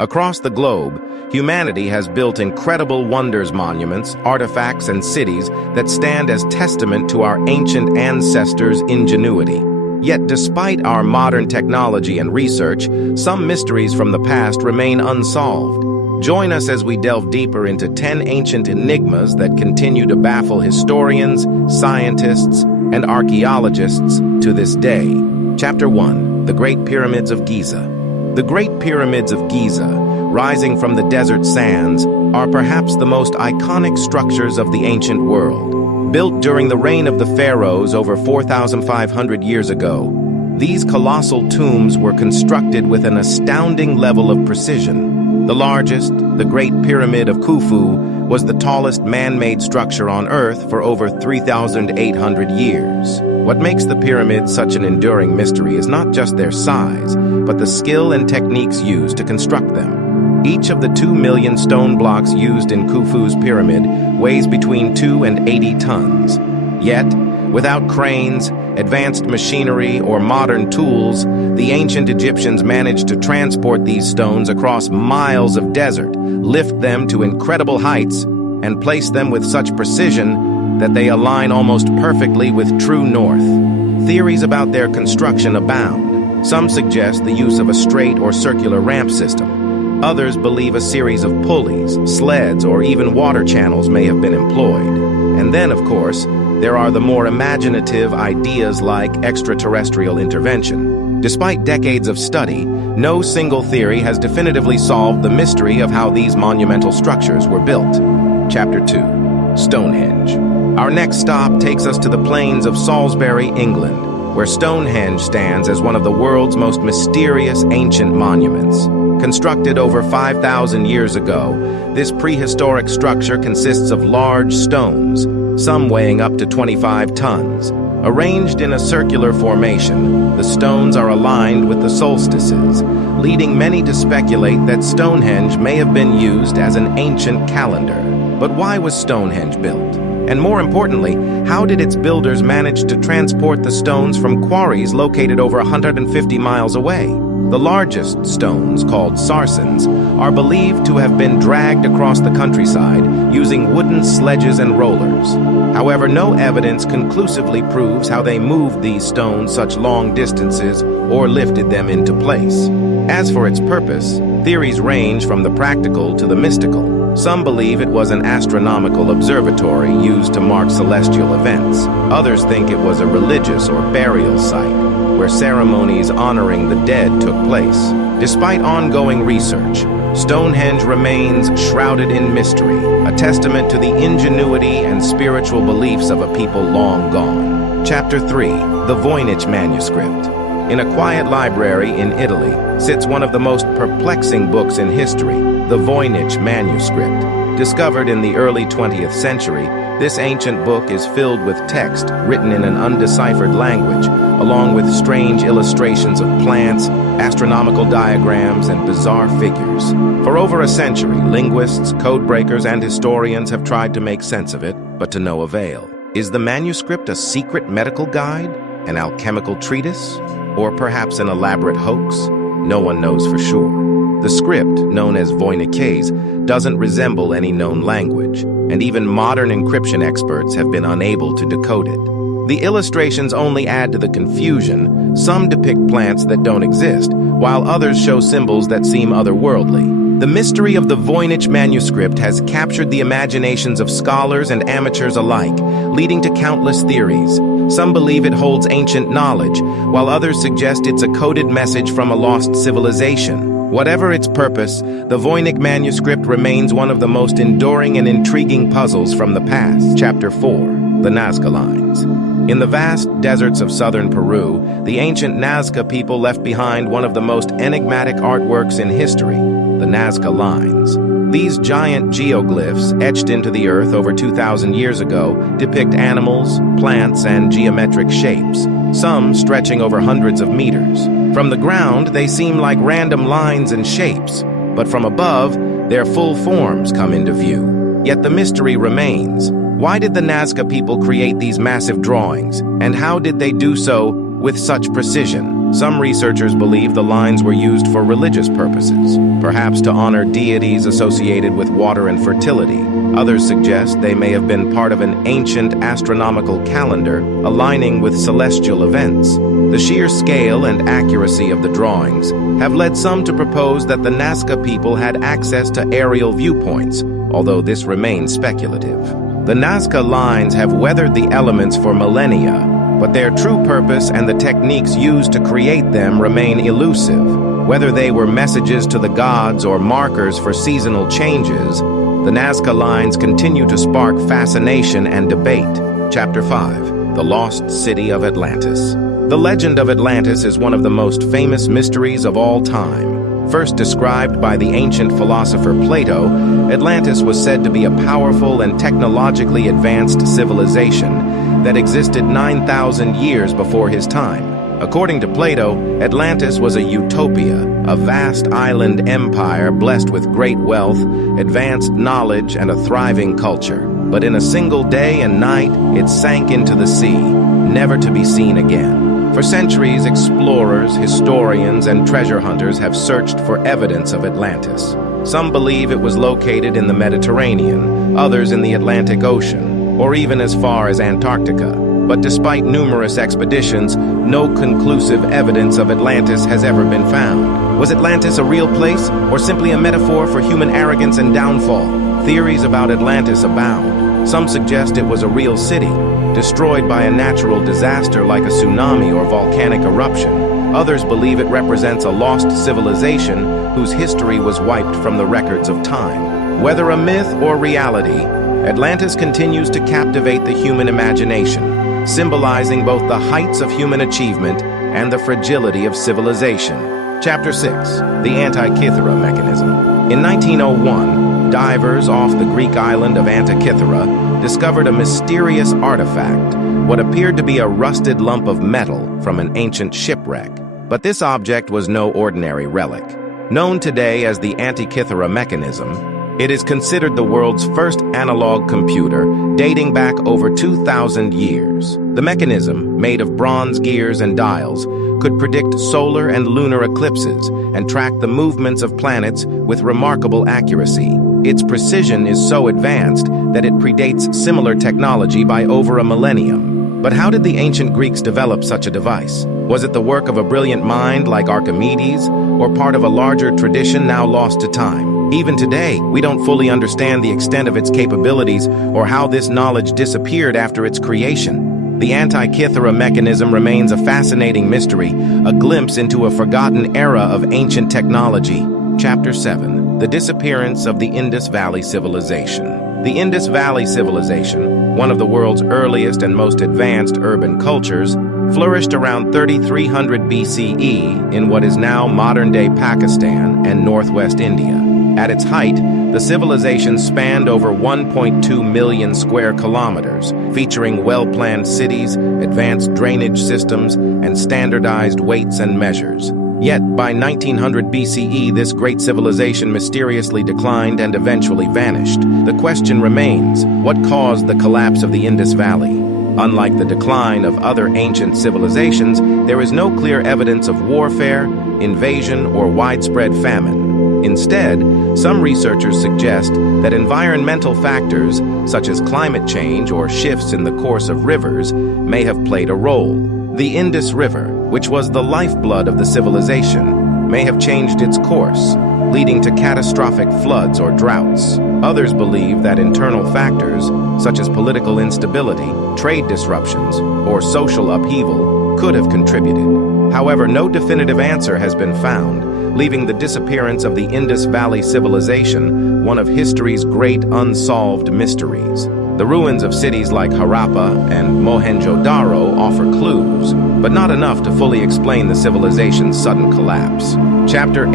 Across the globe, humanity has built incredible wonders, monuments, artifacts, and cities that stand as testament to our ancient ancestors' ingenuity. Yet despite our modern technology and research, some mysteries from the past remain unsolved. Join us as we delve deeper into 10 ancient enigmas that continue to baffle historians, scientists, and archaeologists to this day. Chapter 1. The Great Pyramids of Giza. The Great Pyramids of Giza, rising from the desert sands, are perhaps the most iconic structures of the ancient world. Built during the reign of the pharaohs over 4,500 years ago, these colossal tombs were constructed with an astounding level of precision. The largest, the Great Pyramid of Khufu, was the tallest man-made structure on Earth for over 3,800 years. What makes the pyramids such an enduring mystery is not just their size, but the skill and techniques used to construct them. Each of the 2 million stone blocks used in Khufu's pyramid weighs between 2 and 80 tons. Yet, without cranes, advanced machinery, or modern tools, the ancient Egyptians managed to transport these stones across miles of desert, lift them to incredible heights, and place them with such precision that they align almost perfectly with true north. Theories about their construction abound. Some suggest the use of a straight or circular ramp system. Others believe a series of pulleys, sleds, or even water channels may have been employed. And then, of course, there are the more imaginative ideas like extraterrestrial intervention. Despite decades of study, no single theory has definitively solved the mystery of how these monumental structures were built. Chapter 2. Stonehenge. Our next stop takes us to the plains of Salisbury, England, where Stonehenge stands as one of the world's most mysterious ancient monuments. Constructed over 5,000 years ago, this prehistoric structure consists of large stones, some weighing up to 25 tons. Arranged in a circular formation, the stones are aligned with the solstices, leading many to speculate that Stonehenge may have been used as an ancient calendar. But why was Stonehenge built? And more importantly, how did its builders manage to transport the stones from quarries located over 150 miles away? The largest stones, called sarsens, are believed to have been dragged across the countryside using wooden sledges and rollers. However, no evidence conclusively proves how they moved these stones such long distances or lifted them into place. As for its purpose, theories range from the practical to the mystical. Some believe it was an astronomical observatory used to mark celestial events. Others think it was a religious or burial site, where ceremonies honoring the dead took place. Despite ongoing research, Stonehenge remains shrouded in mystery, a testament to the ingenuity and spiritual beliefs of a people long gone. Chapter 3. The Voynich Manuscript. In a quiet library in Italy sits one of the most perplexing books in history, the Voynich Manuscript. Discovered in the early 20th century, this ancient book is filled with text written in an undeciphered language, along with strange illustrations of plants, astronomical diagrams, and bizarre figures. For over a century, linguists, codebreakers, and historians have tried to make sense of it, but to no avail. Is the manuscript a secret medical guide, an alchemical treatise, or perhaps an elaborate hoax? No one knows for sure. The script, known as Voynichese, doesn't resemble any known language, and even modern encryption experts have been unable to decode it. The illustrations only add to the confusion. Some depict plants that don't exist, while others show symbols that seem otherworldly. The mystery of the Voynich manuscript has captured the imaginations of scholars and amateurs alike, leading to countless theories. Some believe it holds ancient knowledge, while others suggest it's a coded message from a lost civilization. Whatever its purpose, the Voynich manuscript remains one of the most enduring and intriguing puzzles from the past. Chapter 4. The Nazca Lines. In the vast deserts of southern Peru, the ancient Nazca people left behind one of the most enigmatic artworks in history, the Nazca Lines. These giant geoglyphs, etched into the earth over 2,000 years ago, depict animals, plants, and geometric shapes, some stretching over hundreds of meters. From the ground, they seem like random lines and shapes, but from above, their full forms come into view. Yet the mystery remains. Why did the Nazca people create these massive drawings, and how did they do so with such precision? Some researchers believe the lines were used for religious purposes, perhaps to honor deities associated with water and fertility. Others suggest they may have been part of an ancient astronomical calendar aligning with celestial events. The sheer scale and accuracy of the drawings have led some to propose that the Nazca people had access to aerial viewpoints, although this remains speculative. The Nazca Lines have weathered the elements for millennia, but their true purpose and the techniques used to create them remain elusive. Whether they were messages to the gods or markers for seasonal changes, the Nazca Lines continue to spark fascination and debate. Chapter 5. The Lost City of Atlantis. The legend of Atlantis is one of the most famous mysteries of all time. First described by the ancient philosopher Plato, Atlantis was said to be a powerful and technologically advanced civilization that existed 9,000 years before his time. According to Plato, Atlantis was a utopia, a vast island empire blessed with great wealth, advanced knowledge, and a thriving culture. But in a single day and night, it sank into the sea, never to be seen again. For centuries, explorers, historians, and treasure hunters have searched for evidence of Atlantis. Some believe it was located in the Mediterranean, others in the Atlantic Ocean, or even as far as Antarctica. But despite numerous expeditions, no conclusive evidence of Atlantis has ever been found. Was Atlantis a real place, or simply a metaphor for human arrogance and downfall? Theories about Atlantis abound. Some suggest it was a real city, destroyed by a natural disaster like a tsunami or volcanic eruption. Others believe it represents a lost civilization whose history was wiped from the records of time. Whether a myth or reality, Atlantis continues to captivate the human imagination, symbolizing both the heights of human achievement and the fragility of civilization. Chapter 6. The Antikythera Mechanism. In 1901, divers off the Greek island of Antikythera discovered a mysterious artifact, what appeared to be a rusted lump of metal from an ancient shipwreck. But this object was no ordinary relic. Known today as the Antikythera Mechanism, it is considered the world's first analog computer, dating back over 2,000 years. The mechanism, made of bronze gears and dials, could predict solar and lunar eclipses and track the movements of planets with remarkable accuracy. Its precision is so advanced that it predates similar technology by over a millennium. But how did the ancient Greeks develop such a device? Was it the work of a brilliant mind like Archimedes, or part of a larger tradition now lost to time? Even today, we don't fully understand the extent of its capabilities or how this knowledge disappeared after its creation. The Antikythera Mechanism remains a fascinating mystery, a glimpse into a forgotten era of ancient technology. Chapter 7. The Disappearance of the Indus Valley Civilization. The Indus Valley Civilization, one of the world's earliest and most advanced urban cultures, flourished around 3300 BCE in what is now modern-day Pakistan and northwest India. At its height, the civilization spanned over 1.2 million square kilometers, featuring well-planned cities, advanced drainage systems, and standardized weights and measures. Yet, by 1900 BCE, this great civilization mysteriously declined and eventually vanished. The question remains, what caused the collapse of the Indus Valley? Unlike the decline of other ancient civilizations, there is no clear evidence of warfare, invasion, or widespread famine. Instead, some researchers suggest that environmental factors, such as climate change or shifts in the course of rivers, may have played a role. The Indus River, which was the lifeblood of the civilization, may have changed its course, leading to catastrophic floods or droughts. Others believe that internal factors, such as political instability, trade disruptions, or social upheaval, could have contributed. However, no definitive answer has been found, leaving the disappearance of the Indus Valley civilization one of history's great unsolved mysteries. The ruins of cities like Harappa and Mohenjo-Daro offer clues, but not enough to fully explain the civilization's sudden collapse. Chapter 8.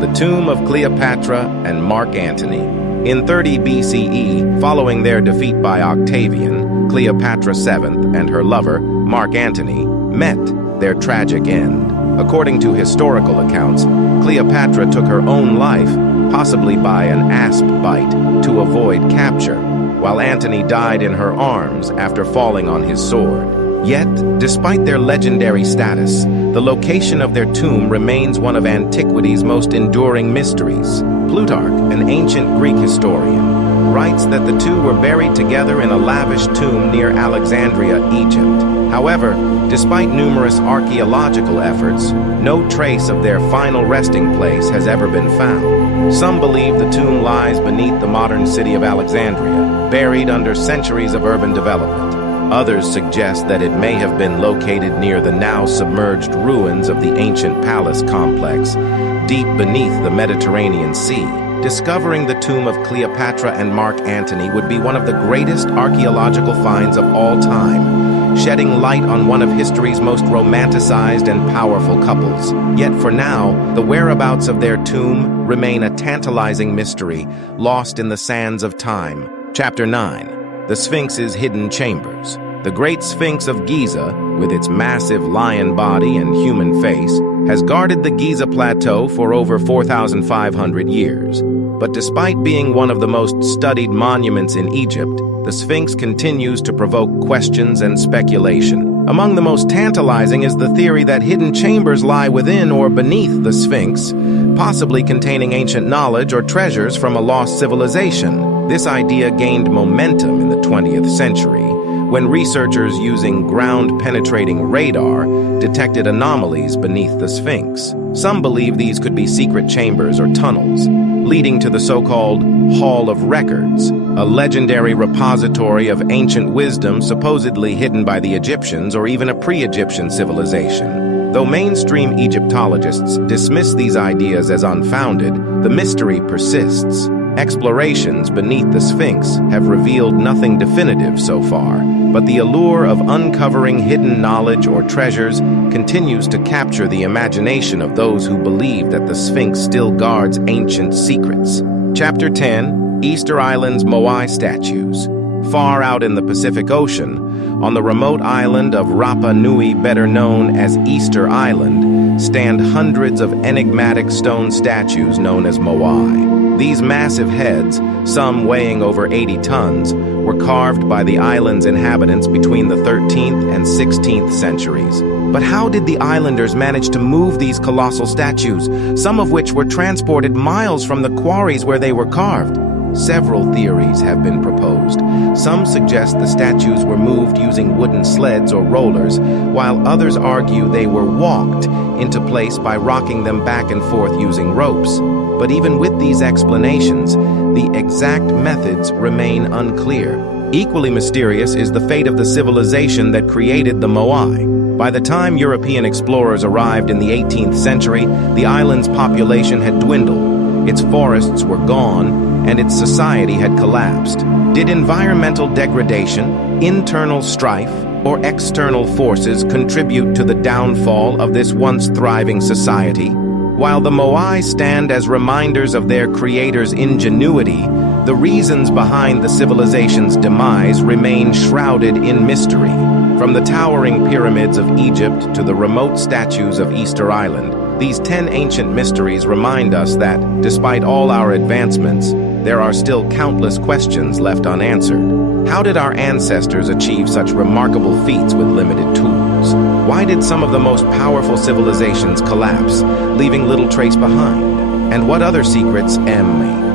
The Tomb of Cleopatra and Mark Antony. In 30 BCE, following their defeat by Octavian, Cleopatra VII and her lover, Mark Antony, met their tragic end. According to historical accounts, Cleopatra took her own life, possibly by an asp bite, to avoid capture, while Antony died in her arms after falling on his sword. Yet, despite their legendary status, the location of their tomb remains one of antiquity's most enduring mysteries. Plutarch, an ancient Greek historian, writes that the two were buried together in a lavish tomb near Alexandria, Egypt. However, despite numerous archaeological efforts, no trace of their final resting place has ever been found. Some believe the tomb lies beneath the modern city of Alexandria, buried under centuries of urban development. Others suggest that it may have been located near the now submerged ruins of the ancient palace complex, deep beneath the Mediterranean Sea. Discovering the tomb of Cleopatra and Mark Antony would be one of the greatest archaeological finds of all time, shedding light on one of history's most romanticized and powerful couples. Yet for now, the whereabouts of their tomb remain a tantalizing mystery, lost in the sands of time. Chapter 9. The Sphinx's Hidden Chambers. The Great Sphinx of Giza, with its massive lion body and human face, has guarded the Giza Plateau for over 4,500 years. But despite being one of the most studied monuments in Egypt, the Sphinx continues to provoke questions and speculation. Among the most tantalizing is the theory that hidden chambers lie within or beneath the Sphinx, possibly containing ancient knowledge or treasures from a lost civilization. This idea gained momentum in the 20th century, when researchers using ground-penetrating radar detected anomalies beneath the Sphinx. Some believe these could be secret chambers or tunnels, leading to the so-called Hall of Records, a legendary repository of ancient wisdom supposedly hidden by the Egyptians or even a pre-Egyptian civilization. Though mainstream Egyptologists dismiss these ideas as unfounded, the mystery persists. Explorations beneath the Sphinx have revealed nothing definitive so far, but the allure of uncovering hidden knowledge or treasures continues to capture the imagination of those who believe that the Sphinx still guards ancient secrets. Chapter 10. Easter Island's Moai Statues. Far out in the Pacific Ocean, on the remote island of Rapa Nui, better known as Easter Island, stand hundreds of enigmatic stone statues known as Moai. These massive heads, some weighing over 80 tons, were carved by the island's inhabitants between the 13th and 16th centuries. But how did the islanders manage to move these colossal statues, some of which were transported miles from the quarries where they were carved? Several theories have been proposed. Some suggest the statues were moved using wooden sleds or rollers, while others argue they were walked into place by rocking them back and forth using ropes. But even with these explanations, the exact methods remain unclear. Equally mysterious is the fate of the civilization that created the Moai. By the time European explorers arrived in the 18th century, the island's population had dwindled, its forests were gone, and its society had collapsed. Did environmental degradation, internal strife, or external forces contribute to the downfall of this once thriving society? While the Moai stand as reminders of their creator's ingenuity, the reasons behind the civilization's demise remain shrouded in mystery. From the towering pyramids of Egypt to the remote statues of Easter Island, these 10 ancient mysteries remind us that, despite all our advancements, there are still countless questions left unanswered. How did our ancestors achieve such remarkable feats with limited tools? Why did some of the most powerful civilizations collapse, leaving little trace behind? And what other secrets remain?